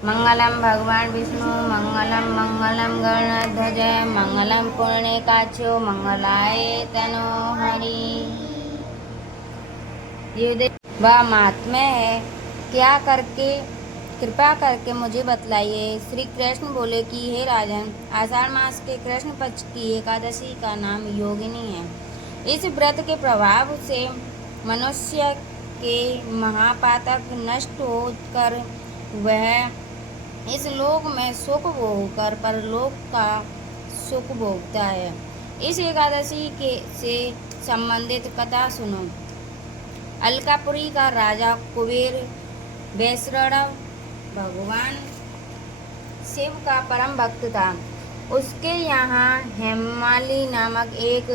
मंगलम भगवान विष्णु मंगलम मंगलम गणध्वज मंगलम पुण्यकाक्षो मंगलाय तनो हरि। ये वह महात्म्य है, क्या करके कृपा करके मुझे बतलाइए। श्री कृष्ण बोले कि हे राजन, आषाढ़ मास के कृष्ण पक्ष की एकादशी का नाम योगिनी है। इस व्रत के प्रभाव से मनुष्य के महापातक नष्ट होकर वह इस लोक में सुख भोगकर परलोक का सुख भोगता है। इस एकादशी के से संबंधित कथा सुनो। अलकापुरी का राजा कुबेर वैश्रव भगवान शिव का परम भक्त था। उसके यहाँ हेमाली नामक एक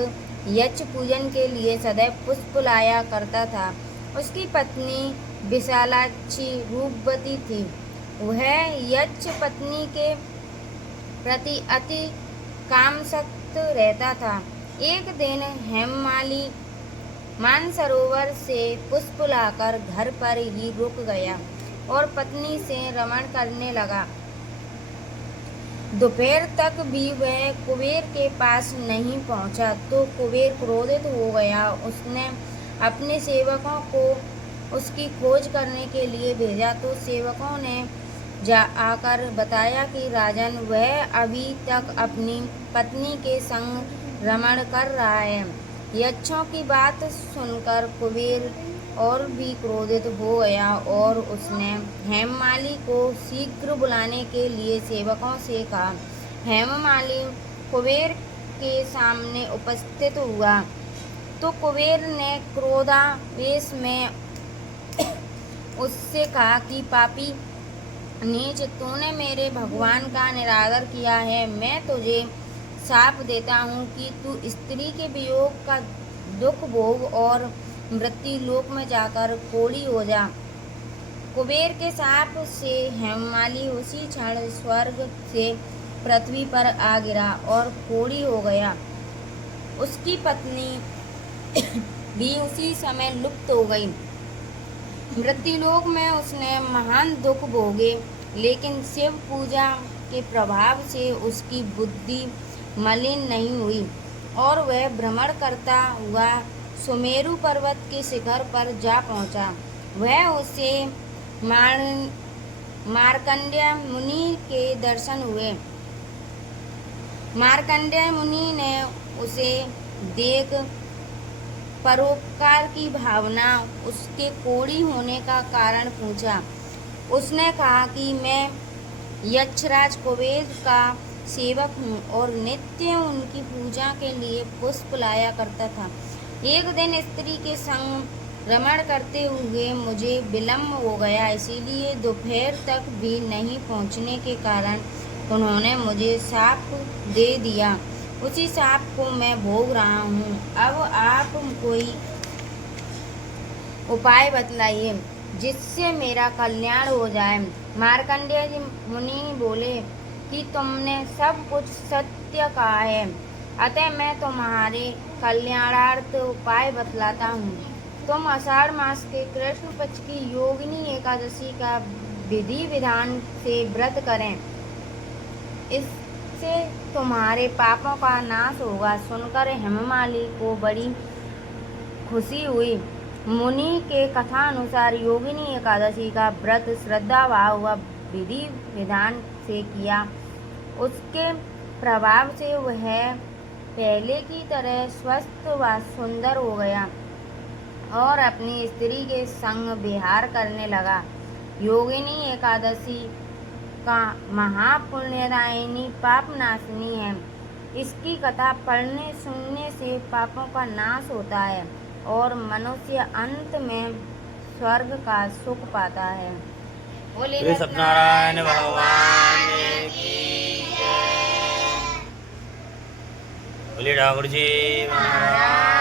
यक्ष पूजन के लिए सदैव पुष्प लाया करता था। उसकी पत्नी विशालाक्षी रूपवती थी। वह यक्ष पत्नी के प्रति अति कामसक्त रहता था। एक दिन हेमाली मानसरोवर से पुष्प लाकर घर पर ही रुक गया और पत्नी से रमण करने लगा। दोपहर तक भी वह कुबेर के पास नहीं पहुंचा तो कुबेर क्रोधित हो गया। उसने अपने सेवकों को उसकी खोज करने के लिए भेजा तो सेवकों ने आकर बताया कि राजन, वह अभी तक अपनी पत्नी के संग रमण कर रहा है। यक्षों की बात सुनकर कुबेर और भी क्रोधित हो गया और उसने हेममाली को शीघ्र बुलाने के लिए सेवकों से कहा। हेममाली कुबेर के सामने उपस्थित हुआ तो कुबेर ने क्रोधावेश में उससे कहा कि पापी नीच, तूने मेरे भगवान का निरादर किया है। मैं तुझे शाप देता हूँ कि तू स्त्री के वियोग का दुख भोग और मृत्यु लोक में जाकर कोढ़ी हो जा। कुबेर के शाप से हेममाली उसी क्षण स्वर्ग से पृथ्वी पर आ गिरा और कोढ़ी हो गया। उसकी पत्नी भी उसी समय लुप्त हो गई। मृत्युलोक में उसने महान दुख भोगे, लेकिन शिव पूजा के प्रभाव से उसकी बुद्धि मलिन नहीं हुई और वह भ्रमण करता हुआ सुमेरु पर्वत के शिखर पर जा पहुंचा। वह उसे मार्कंडेय मुनि के दर्शन हुए। मार्कंडेय मुनि ने उसे देख परोपकार की भावना उसके कोढ़ी होने का कारण पूछा। उसने कहा कि मैं यक्षराज कुबेर का सेवक हूँ और नित्य उनकी पूजा के लिए पुष्प लाया करता था। एक दिन स्त्री के संग रमण करते हुए मुझे विलम्ब हो गया, इसीलिए दोपहर तक भी नहीं पहुँचने के कारण उन्होंने मुझे शाप दे दिया। उसी शाप को मैं भोग रहा हूँ। अब आप कोई उपाय बतलाइए जिससे मेरा कल्याण हो जाए। मार्कंडेय मुनि बोले कि तुमने सब कुछ सत्य कहा है, अतः मैं तुम्हारे कल्याणार्थ उपाय बतलाता हूँ। तुम आषाढ़ मास के कृष्ण पक्ष की योगिनी एकादशी का विधि विधान से व्रत करें, इससे तुम्हारे पापों का नाश होगा। सुनकर हेममाली को बड़ी खुशी हुई। मुनि के कथा अनुसार योगिनी एकादशी का व्रत श्रद्धा भाव व विधि विधान से किया। उसके प्रभाव से वह पहले की तरह स्वस्थ व सुंदर हो गया और अपनी स्त्री के संग विहार करने लगा। योगिनी एकादशी का महापुण्यदायिनी पापनाशिनी है। इसकी कथा पढ़ने सुनने से पापों का नाश होता है और मनुष्य अंत में स्वर्ग का सुख पाता है। बोले सत्यनारायण भगवान की जय। बोले ठाकुर जी महाराज।